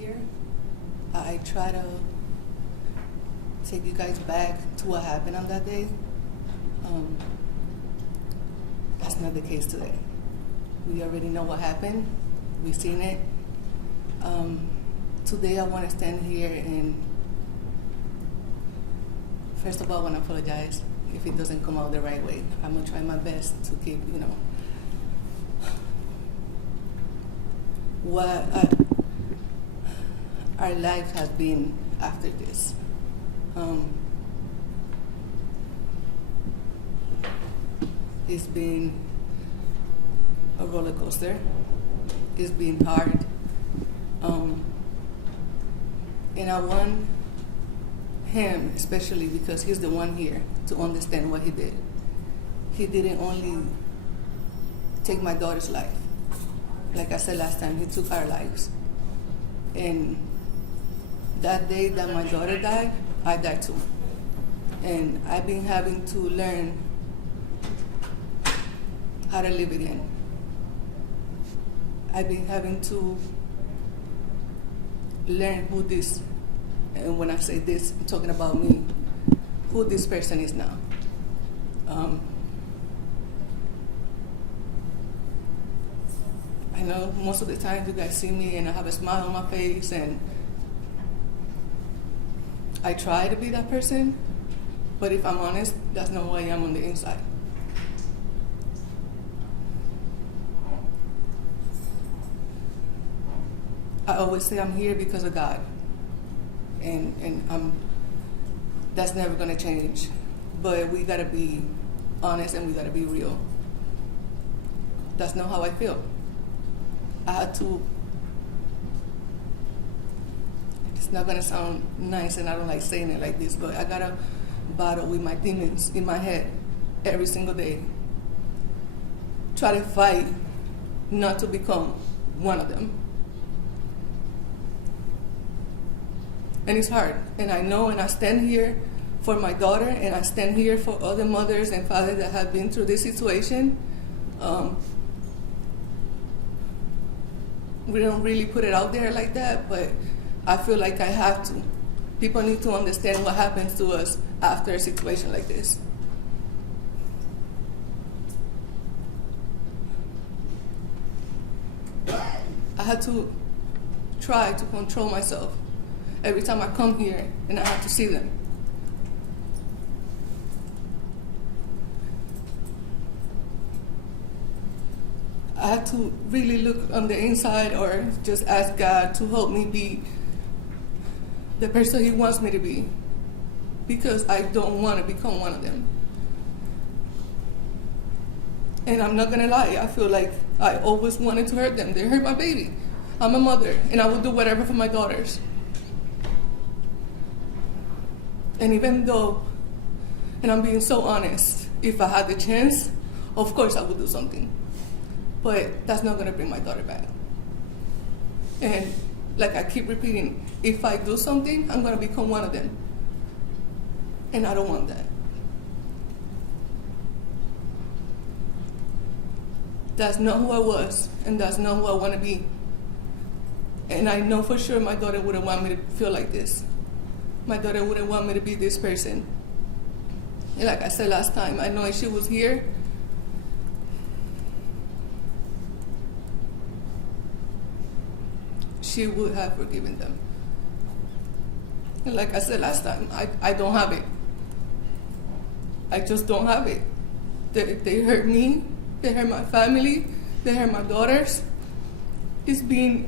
here, I try to take you guys back to what happened on that day. That's not the case today. We already know what happened. We've seen it. Today I want to stand here and, first of all, I want to apologize if it doesn't come out the right way. I'm going to try my best to keep, what our life has been after this. It's been a roller coaster. It's been hard. And I want him, especially because he's the one here, to understand what he did. He didn't only take my daughter's life. Like I said last time, he took our lives. And that day that my daughter died, I died too. And I've been having to learn how to live again. I've been having to learn who this, and when I say this, I'm talking about me, who this person is now. I know most of the time you guys see me and I have a smile on my face and I try to be that person, but if I'm honest, that's not who I am on the inside. I always say I'm here because of God, and that's never gonna change. But we gotta be honest and we gotta be real. That's not how I feel. I had to. It's not gonna sound nice, and I don't like saying it like this, but I gotta battle with my demons in my head every single day. Try to fight not to become one of them. And it's hard, and I know, and I stand here for my daughter, and I stand here for other mothers and fathers that have been through this situation. We don't really put it out there like that, but I feel like I have to. People need to understand what happens to us after a situation like this. I had to try to control myself every time I come here and I have to see them. I had to really look on the inside or just ask God to help me be the person He wants me to be, because I don't want to become one of them. And I'm not gonna lie, I feel like I always wanted to hurt them. They hurt my baby. I'm a mother, and I would do whatever for my daughters. And even though, and I'm being so honest, if I had the chance, of course I would do something. But that's not gonna bring my daughter back. And like I keep repeating, if I do something, I'm gonna become one of them. And I don't want that. That's not who I was, and that's not who I wanna be. And I know for sure my daughter wouldn't want me to feel like this. My daughter wouldn't want me to be this person. And like I said last time, I know if she was here, she would have forgiven them. And like I said last time, I don't have it. I just don't have it. They hurt me, they hurt my family, they hurt my daughters. It's been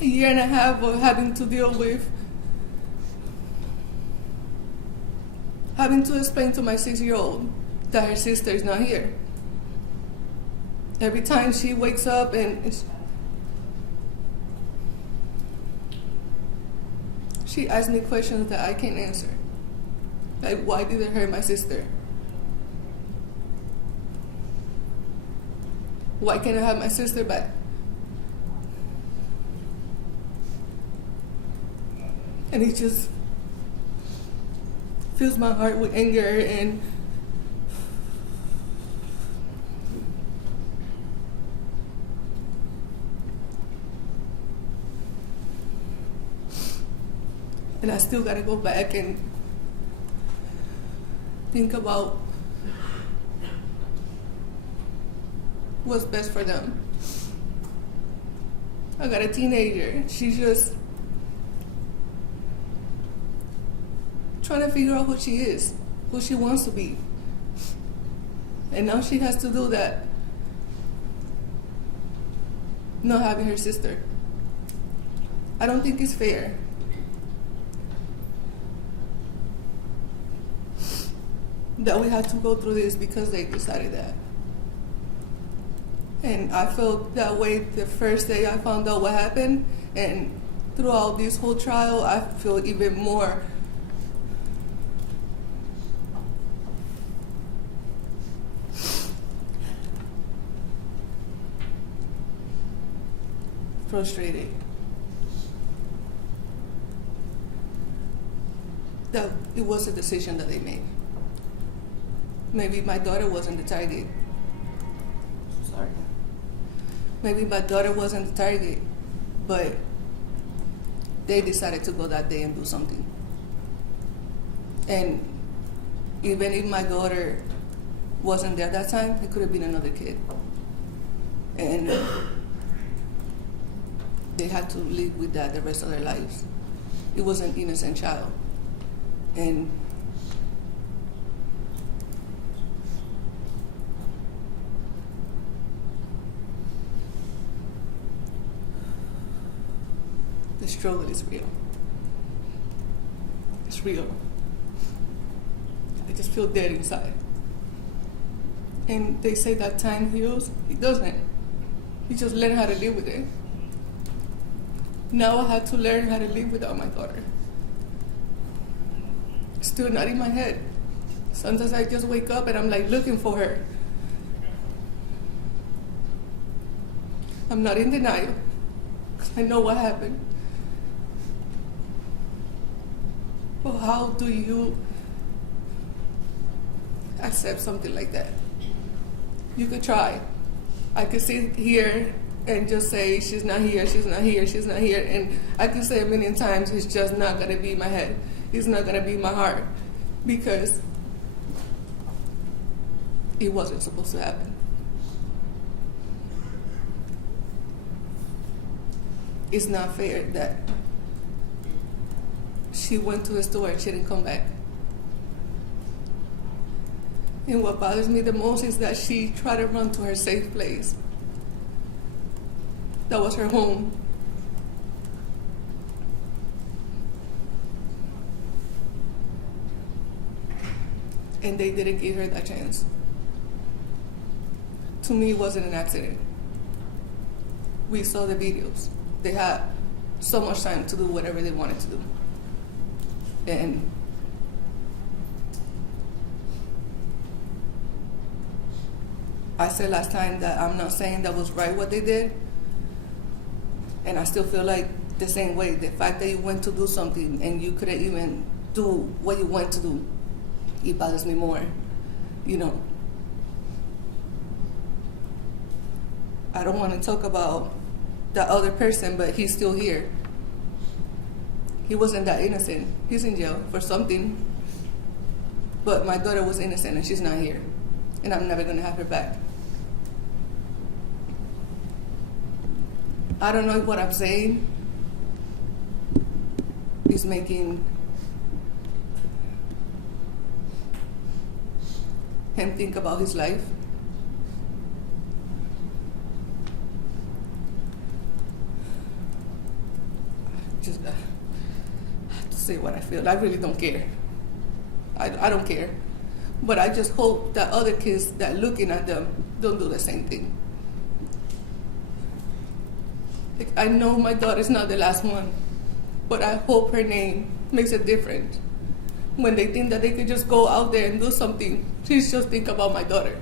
a year and a half of having to deal with, having to explain to my 6-year-old that her sister is not here. Every time she wakes up and she asks me questions that I can't answer. Like, why did it hurt my sister? Why can't I have my sister back? And it just fills my heart with anger and And I still gotta go back and think about what's best for them. I got a teenager. She's just trying to figure out who she is, who she wants to be. And now she has to do that, not having her sister. I don't think it's fair. That we had to go through this because they decided that. And I felt that way the first day I found out what happened, and throughout this whole trial, I feel even more frustrated. That it was a decision that they made. Maybe my daughter wasn't the target. Sorry. Maybe my daughter wasn't the target, but they decided to go that day and do something. And even if my daughter wasn't there that time, it could have been another kid. And they had to live with that the rest of their lives. It was an innocent child. And the struggle is real. It's real. I just feel dead inside. And they say that time heals. It doesn't. You just learn how to live with it. Now I had to learn how to live without my daughter. It's still not in my head. Sometimes I just wake up and I'm like looking for her. I'm not in denial, because I know what happened. But how do you accept something like that? You could try. I could sit here and just say, she's not here, she's not here, she's not here. And I could say a million times, it's just not gonna be my head. It's not gonna be my heart, because it wasn't supposed to happen. It's not fair that she went to the store and she didn't come back. And what bothers me the most is that she tried to run to her safe place. That was her home. And they didn't give her that chance. To me, it wasn't an accident. We saw the videos. They had so much time to do whatever they wanted to do. And I said last time that I'm not saying that was right what they did. And I still feel like the same way. The fact that you went to do something and you couldn't even do what you went to do, it bothers me more. You know, I don't want to talk about the other person, but he's still here. He wasn't that innocent. He's in jail for something. But my daughter was innocent and she's not here. And I'm never going to have her back. I don't know if what I'm saying is making him think about his life. Just I have to say what I feel. I really don't care. I don't care. But I just hope that other kids that looking at them don't do the same thing. Like, I know my daughter's not the last one, but I hope her name makes a difference. When they think that they could just go out there and do something, please just think about my daughter.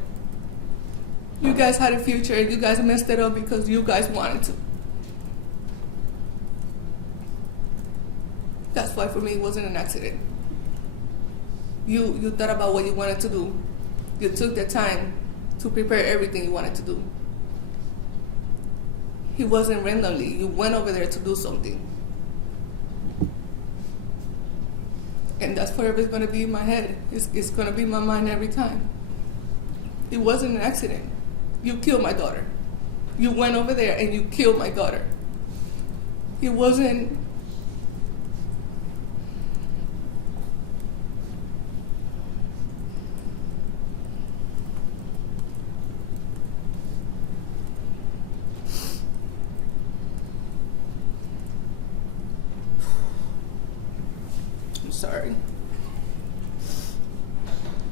You guys had a future and you guys messed it up because you guys wanted to. That's why for me it wasn't an accident. You thought about what you wanted to do. You took the time to prepare everything you wanted to do. It wasn't randomly. You went over there to do something. And that's forever going to be in my head. It's going to be in my mind every time. It wasn't an accident. You killed my daughter. You went over there and you killed my daughter. It wasn't. I'm sorry.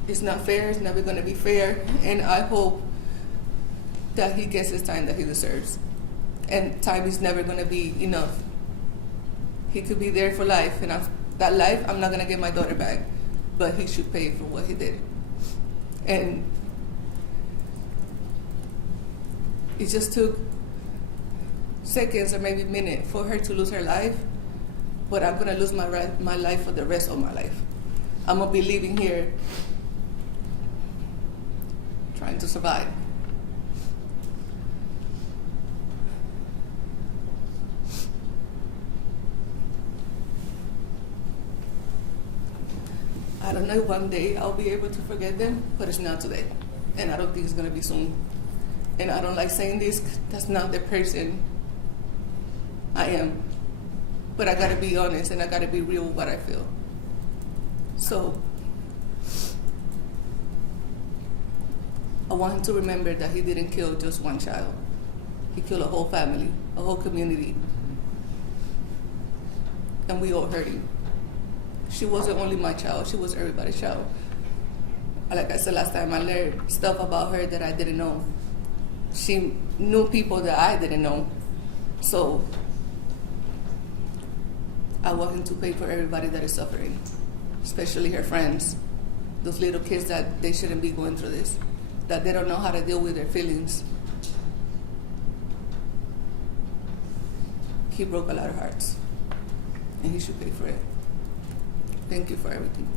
It's not fair. It's never going to be fair. And I hope that he gets his time that he deserves. And time is never going to be enough. He could be there for life, and that life, I'm not going to get my daughter back. But he should pay for what he did. And it just took seconds or maybe a minute for her to lose her life. But I'm going to lose my life for the rest of my life. I'm going to be living here trying to survive. I don't know, one day I'll be able to forget them, but it's not today. And I don't think it's going to be soon. And I don't like saying this, that's not the person I am. But I got to be honest and I got to be real with what I feel. So I want him to remember that he didn't kill just one child. He killed a whole family, a whole community. And we all hurt him. She wasn't only my child, she was everybody's child. Like I said last time, I learned stuff about her that I didn't know. She knew people that I didn't know. So I want him to pay for everybody that is suffering, especially her friends, those little kids that they shouldn't be going through this, that they don't know how to deal with their feelings. He broke a lot of hearts, and he should pay for it. Thank you for everything.